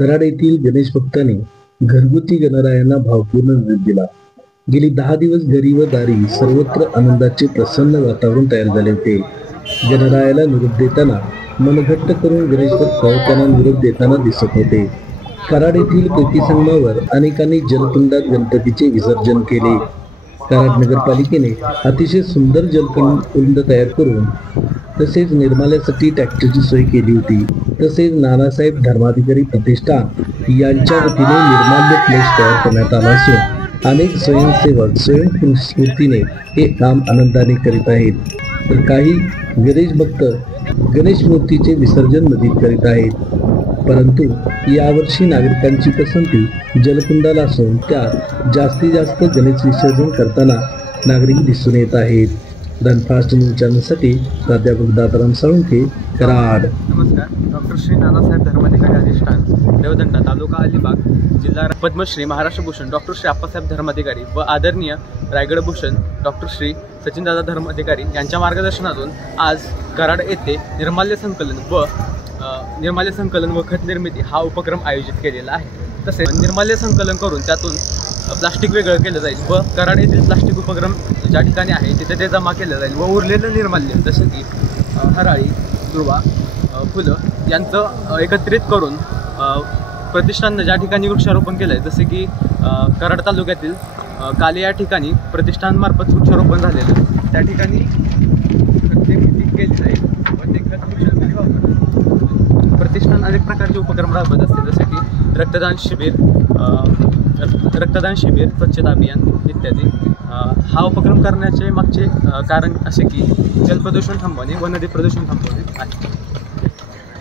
कराड येथील गणेश भक्तांनी घरगुती गणरायांना भावपूर्ण निरोप दिला. गेली 10 दिवस घरी व दारी सर्वत्र आनंदाचे प्रसन्न वातावरण तयार झाले होते. गणरायाला निरोप देताना मन घट्ट करून गणेश भक्त त्यांना निरोप देताना दिसत होते. कराड येथील पेटी संगमावर अनेकांनी जलकुंडात गणपतीचे विसर्जन केले. कराड नगरपालिकेने अतिशय सुंदर जलकुंड तयार करून तसेच निर्माल्यासाठी ट्रॅक्टरची सोय केली होती. तसेच नानासाहेब धर्माधिकारी प्रतिष्ठान यांच्या वतीने निर्माल्य फ्लेक्स तयार करण्यात आला असून अनेक स्वयंसेवक स्वयंस्फूर्तीने हे काम आनंदाने करीत आहेत. तर काही गणेश भक्त गणेश मूर्तीचे विसर्जन नदीत करीत आहेत. परंतु यावर्षी नागरिकांची पसंती जलकुंडाला असून त्यात जास्तीत जास्त गणेश विसर्जन करताना नागरिक दिसून येत आहेत. धनफास्ट न्यूज चॅनलसाठी प्राध्यापक दादाराम साळुंखे, कराड. नमस्कार. डॉक्टर श्री नानासाहेब धर्माधिकारी अधिष्ठान देवदंडा तालुका अलिबाग जिल्हा पद्मश्री महाराष्ट्र भूषण डॉक्टर श्री आप्पासाहेब धर्माधिकारी व आदरणीय रायगड भूषण डॉक्टर श्री सचिनदादा धर्माधिकारी यांच्या मार्गदर्शनातून आज कराड येथे निर्माल्य संकलन व खत निर्मिती हा उपक्रम आयोजित केलेला आहे. तसेच निर्माल्य संकलन करून त्यातून प्लास्टिक वेगळं केलं जाईल व कराड येथील प्लास्टिक उपक्रम ज्या ठिकाणी आहे तिथे ते जमा केलं जाईल व उरलेलं निर्माल्य जसं की हराळी, दुर्वा, फुलं यांचं एकत्रित करून प्रतिष्ठाननं ज्या ठिकाणी वृक्षारोपण केलं आहे जसे की कराड तालुक्यातील काले या ठिकाणी प्रतिष्ठानमार्फत वृक्षारोपण झालेलं त्या ठिकाणी निर्मिती केली जाईल व ते खत वृक्षारोपण वापरतात. प्रतिष्ठान अनेक प्रकारचे उपक्रम राबवत असते जसे की रक्तदान शिबिर, स्वच्छता अभियान इत्यादी. हा उपक्रम करण्याचे मागचे कारण असे की जलप्रदूषण थांबवणे व नदी प्रदूषण थांबवणे आहे.